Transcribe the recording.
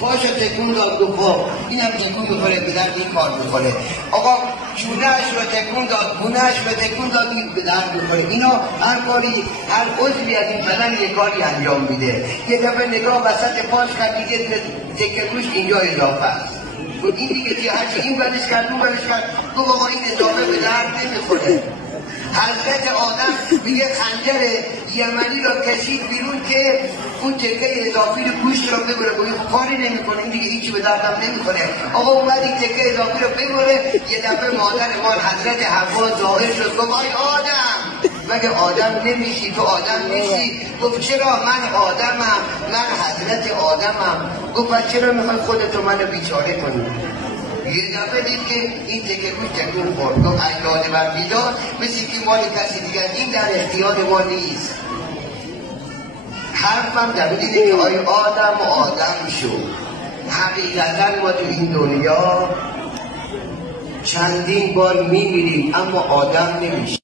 پاشو تکون داد گفت خب اینم تکون میخوره به درد این کار میخوره. آقا چونه‌اش رو تکون داد، گونه‌اش رو تکون داد، به درد میخوره. اینا هر کاری، هر عضوی از این بدن یک کاری انجام میده. یه دفعه نگاه وسط پاش کرد دیگه تکه گوش اینجا اضافه است. این دیگه چی هرچی این برش کرد اون برش کرد، گفت آقا این اضافه به درد نمیخوره. حضرت آدم میگه خنجر یمنی را کشید بیرون که اون تکه اضافی رو گوشت را ببره، خب کاری نمیکنه، این دیگه هیچی به دردم نمیکنه. آقا اومد این تکه اضافی رو ببره، یه دفعه مادر ما حضرت حوا ظاهر شد، گفت آی آدم مگه آدم نمیشی؟ تو آدم نیستی؟ گفت چرا؟ من آدمم، من حضرت آدمم. گفت پس چرا میخوای خودتو منو بیچاره کنی؟ یه دفعه دید که این تکه گوش تکون خورد، گفت ایاد بر بیدار مثل که مال کسی دیگر، این در اختیار ما نیست. حرفم در اینه که آی آدم شو. حقیقتا ما تو این دنیا چندین بار میمیریم اما آدم نمیشیم.